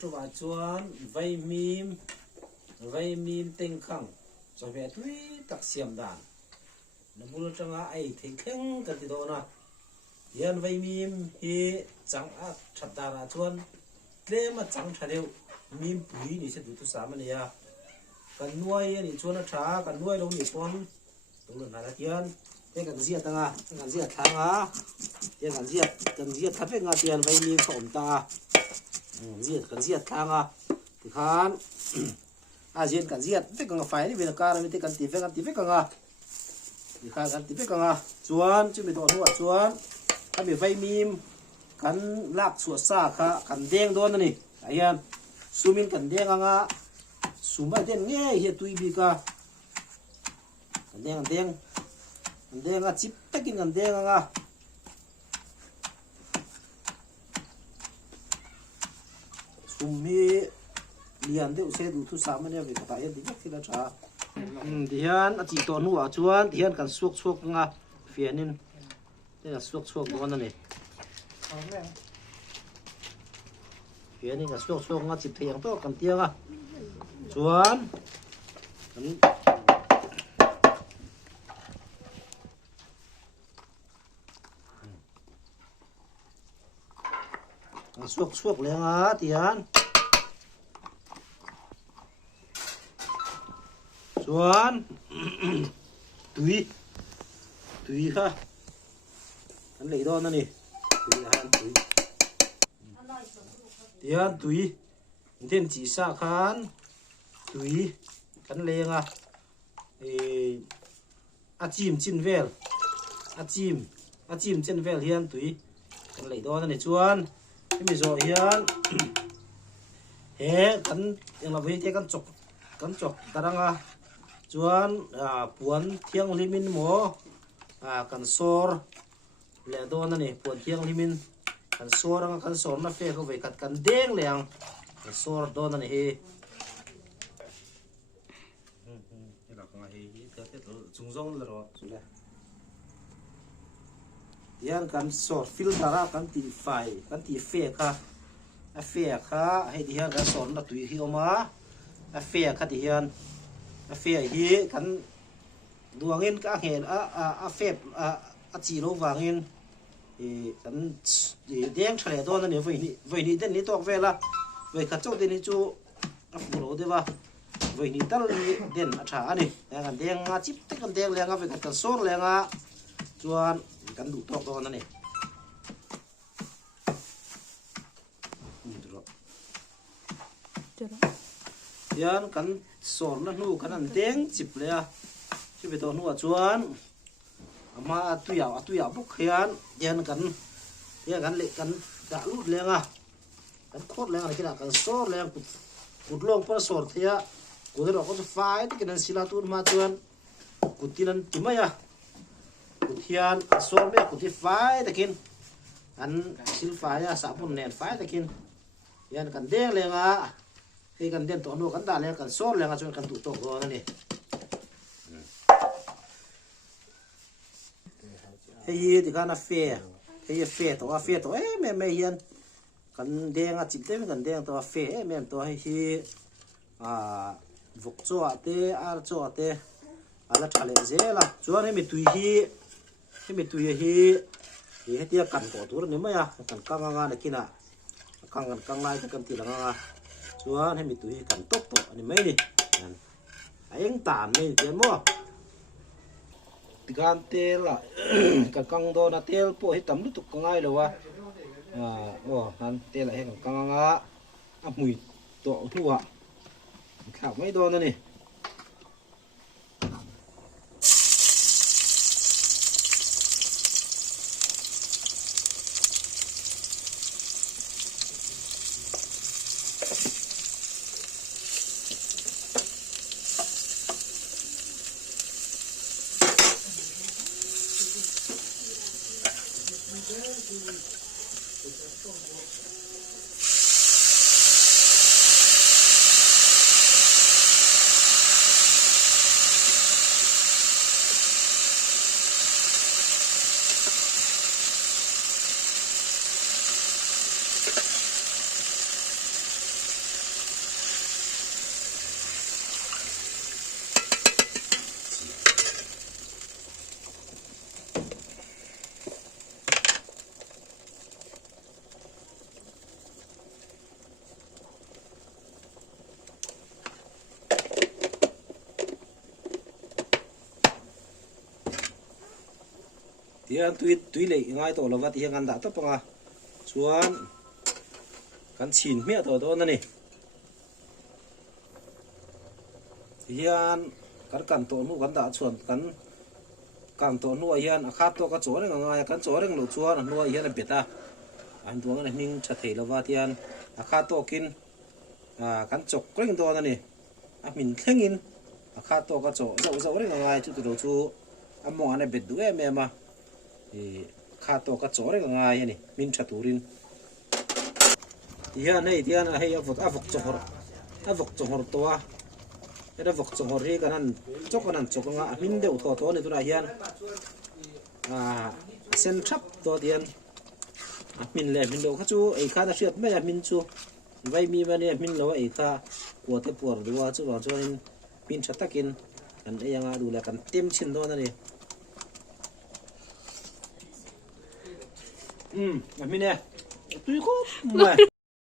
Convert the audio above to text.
trụ vào chuan vây mìm tinh khăng cho về tuy tắc xiêm đàn nó bù trong ai thì khen cái gì đó nè hiện vây mìm hi chẳng chặt đàn chuan thế mà chẳng chặt đều mìm bùi thì sẽ đủ thứ sáu mà nè cần nuôi thì chuan nó trả cần nuôi đâu thì con tụng lần này là tiền thế cần giết ta cần giết thằng thế cần giết thằng phải ngã tiền vây mìm phỏng ta cần giết thằng thì khan giết cần giết phải cần phải đi về là ca mình cần tìm phải cần thì khan cần tìm phải cần chuan chứ mình thọ nuôi chuanถ้ามีไฟมีมกันลากสวดซาค่ะกันแดงโดนนี่ไอ้ยันซูมินกันแดงอ่ะซูมาเด่นเงี้ยเฮียตุยบีกะกันแดงอ่ะจิบตะกินกันแดงอ่ะซูมีเลียนเดี๋ยวเสดูทุสามเนี่ยวิกตายดีจักที่ละจ้าที่ยันจีตัวนัวชวนที่ยันกันสวกอ่ะเฟียนินนี่ก็สวกโดนนั่นนี่เฮียนี่ก็สวกงั้นจิบเทียงโตกันเตียงอ่ะชวนสวกเลยอ่ะเตียนชวนตุยค่ะอันไหนโดนนั่นนี่ตุยเดี๋ยวตุยเด่นจีซ่าขันตุยกันเลงอ่ะอาจิมจินเวลอาจิมจินเวลเฮียนตุยกันไหนโดนนั่นนี่ชวนที่มีโซเฮียนเฮ้กันยังเราไปเที่ยวกันจกตารางอ่ะชวนปวนเที่ยงลิมินหมูกันโซร์เลี้ยโดนนั่นนี่ปวดเที่ยงที่มินกันโซ่กันโซ่น่ะเฟ่เขาไปกัดกันเด้งเลี้ยงกันโซ่โดนนั่นนี่เฮ้นี่เราก็มาเฮ้เกิดที่จุงจงเลยหรอสุดเลยยังกันโซ่ฟิลตารากันตีไฟกันตีเฟ่ค่ะเฟ่ค่ะให้ที่ยังกันโซ่น่ะตุยที่ออกมาเฟ่ค่ะที่ยังเฟ่ฮีกันดวงเงินก็เห็นเฟ่จีโร่วางเงินกันเดียงทะเลตัวนั้นเนี่ยวันนี้เด่นนี้ตกเวลาวันขัดโจเด่นนี้จูฟูโรได้ป่ะวันนี้ตั้งเด่นอาชาเนี่ยกันเดียงจิบติกันเดียงแรงวันขัดกันโซ่แรงจวนกันดูตกตัวนั้นเนี่ยยันกันโซ่นั่นนู่กันนั่นเดียงจิบเลยที่ไปตัวนู่จวนมาตุยาบุกเขียนเย็นกันเละกันกะลุดแรงกันโคตรแรงอะไรกันกันโซ่แรงกุดลงพอโซ่เทียกุดเราก็จะไฟที่กันศิลาตูนมาจวนกุดที่นั่นจุ่มไหมกุดเทียนโซ่ไม่กุดที่ไฟตะกินอันศิลไฟสาบุนแนนไฟตะกินเย็นกันเด้งแรงให้กันเด่นตัวนู้กันด่าแรงกันโซ่แรงจนกันตุ่ตัวนั่นนี่เฮียที่กันเฟ่ตัวเฟ่ตัวไม่เฮียนกันแดงจิบเต็มกันแดงตัวเฟ่แม่ตัวเฮียวุกจั่วเตะจั่วเตะอะไรทะเลเจล่ะจวนให้มีตุยเฮียเที่ยกันตัวนี่มั้ยกันกังงานกินกังไล่กันตีหลังจวนให้มีตุยกันตบตัวนี่ไม่ดิไอ้ยังตามไม่เจียนมั้งกันเตลล่ะกันกังโดนเตลพวกให้ตำลุตุกกังไงเลยวะนั่นเตลให้กังมุยตัวทั่วข่าวไม่โดนนะนี่ hian tui lei ngai to lova ti ngan da to panga chuan kan chin mia to na ni hian kan to nu kan da chuan kan to nu hian a khat to ka chore ngai kan chore lo chuan nu hian a beta an duang na ning tha thei lova tian a khat to kin kan chok ring to na ni a min thlengin a khat to ka cho zo ring ngai chu tu chu among ane bet du em ma khat to ka chore ngai ni min tha turin hian nei tian a hei a vok chohor to a eda vok chohor ri kanan chok nga min deuh to ni tuna hian sen thap to tian min le min do kha chu ei kha da hriat me min chu vai mi mani min lo ei kha ko te por duwa chu wa chuan min tha takin an eyanga du la kan tem chin do na ni a min e tui ko mai